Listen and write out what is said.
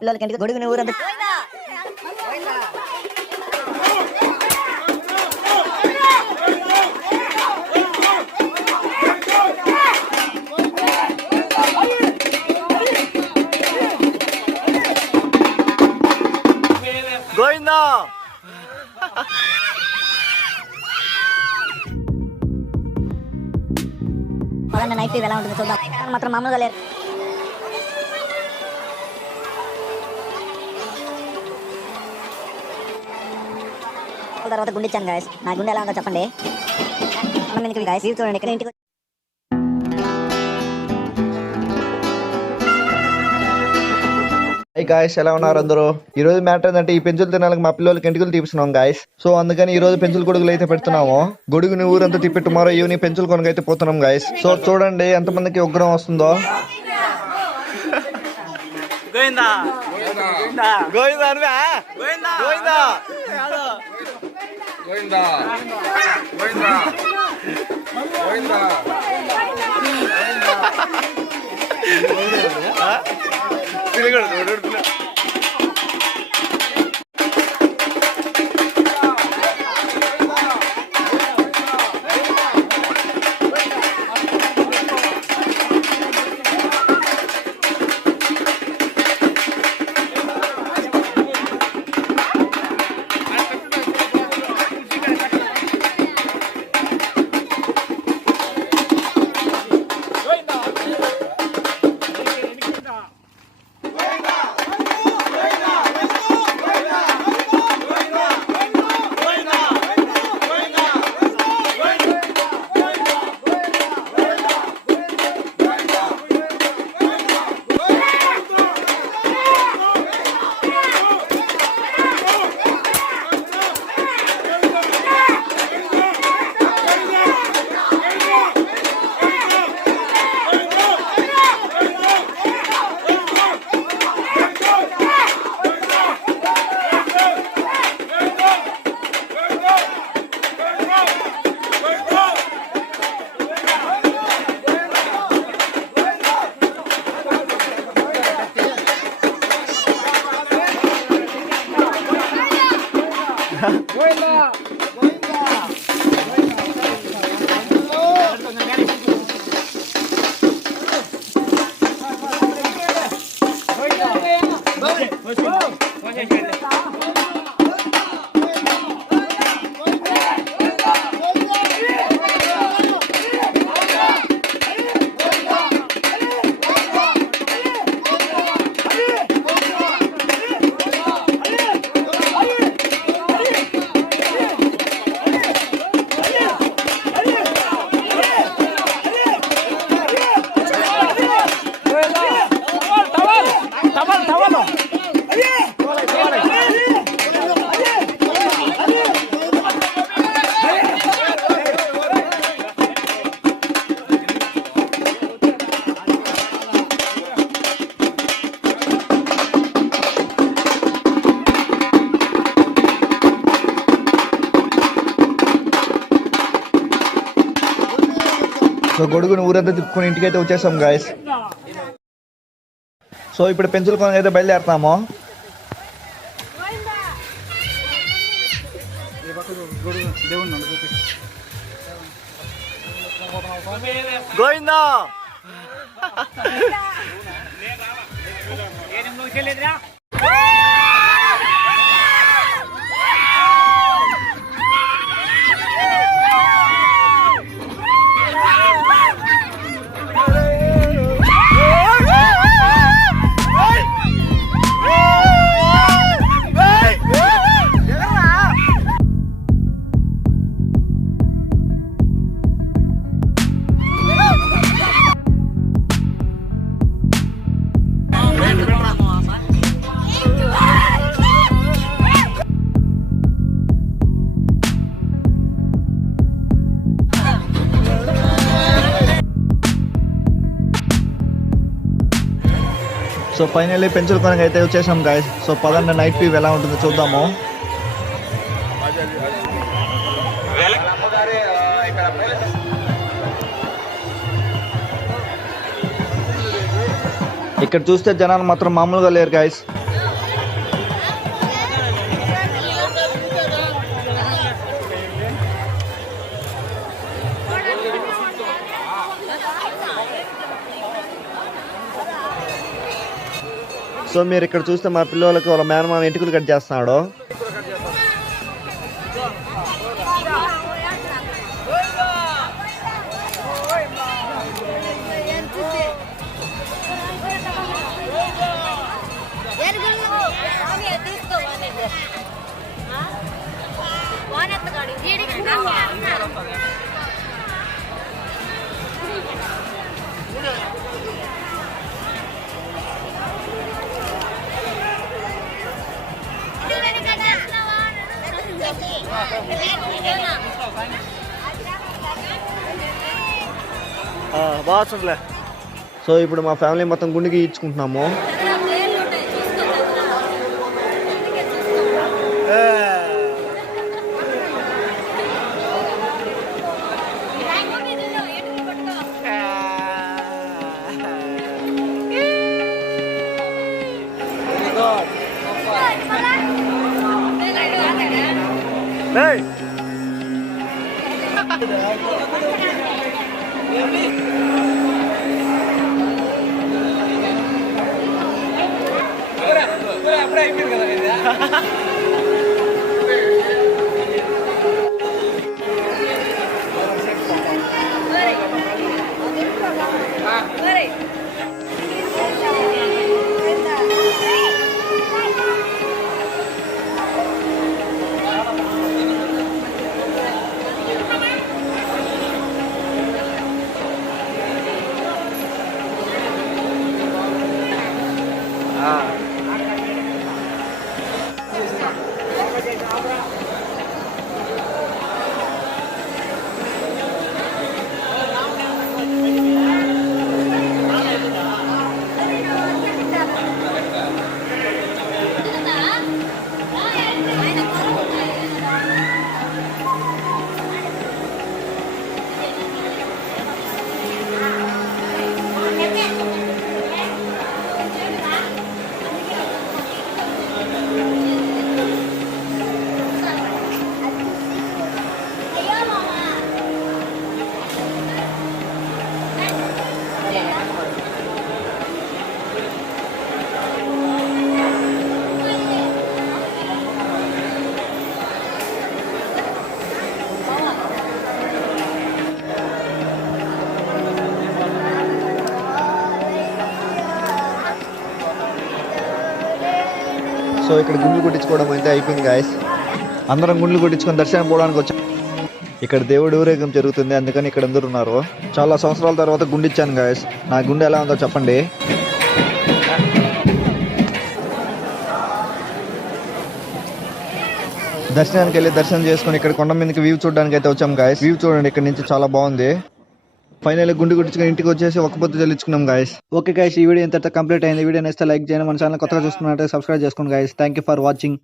పిల్లలకి ఇంటికి గొడుగుని ఊరంతా గోవిందా. నైట్ ఎలా ఉంటుంది చూద్దాం. మాత్రం మామూలుగా లేరు. తర్వాత గుండె ఇచ్చాను గాయస్. నా గుండె ఎలా ఉందో చెప్పండి. గాయస్ చూడండి ఇక్కడ ఇంటికి గాయస్ ఎలా ఉన్నారు అందరూ? ఈ రోజు మ్యాటర్ ఏంటంటే ఈ పెన్సిల్ తినాలకు మా పిల్లలకి ఎంటుకలు తీపిస్తున్నాం గాయస్. సో అందుకని ఈ రోజు పెన్సిల్ గొడుగులు అయితే పెడుతున్నాము. గొడుగుని ఊరంతా తిప్పి టుమారో ఈవినింగ్ పెన్సిల్ కొనకైతే పోతున్నాం గాయస్. సో చూడండి ఎంత మందికి ఉగ్రం వస్తుందో. గోవిందా గోవిందా గోవిందా గోవిందా గోవిందా గోవిందా గోవిందా. సో గొడుగుని ఊరంతా తిప్పుకొని ఇంటికైతే వచ్చేసాం గాయస్. సో ఇప్పుడు పెన్సిల్ కొని అయితే బయలుదేరుతాము. గోవిందా సో ఫైనల్లీ పెన్సిల్ కొనకి అయితే వచ్చేసాం గాయస్. సో పదండి నైట్ వ్యూ ఎలా ఉంటుందో చూద్దాము. ఇక్కడ చూస్తే జనాలు మాత్రం మామూలుగా లేరు గాయస్. సో మీరు ఇక్కడ చూస్తే మా పిల్లలకి వాళ్ళ మేనమామ వెంట్రుకలు కట్ చేస్తున్నాడు. బాగుంటుందిలే. సో ఇప్పుడు మా ఫ్యామిలీ మొత్తం గుండెకి ఇచ్చుకుంటున్నాము. సో ఇక్కడ గుండ్లు కొట్టించుకోవడం అయితే అయిపోయింది గాయస్. అందరం గుండ్లు కొట్టించుకొని దర్శనం పోవడానికి వచ్చాం. ఇక్కడ దేవుడు ఊరేగం జరుగుతుంది, అందుకని ఇక్కడ అందరూ ఉన్నారు. చాలా సంవత్సరాల తర్వాత గుండె ఇచ్చాను గాయస్. నా గుండె ఎలా ఉందో చెప్పండి. దర్శనానికి వెళ్ళి దర్శనం చేసుకుని ఇక్కడ కొండ మీదకి వ్యూ చూడడానికి అయితే వచ్చాం గాయస్. వ్యూ చూడండి, ఇక్కడ నుంచి చాలా బాగుంది. ఫైనల్ గుండు కొట్టించుకుని ఇంటికి వచ్చేసి ఒక పొద్దు చెల్లించుకున్నాం గాయస్. ఓకే గాయస్, ఈ వీడియో ఇంత కంప్లీట్ అయింది. వీడియో నేస్తే లైక్ చేయండి. మన ఛానల్ కొత్తగా చూస్తున్నట్టే సబ్స్క్రైబ్ చేసుకోండి guys. Thank you for watching.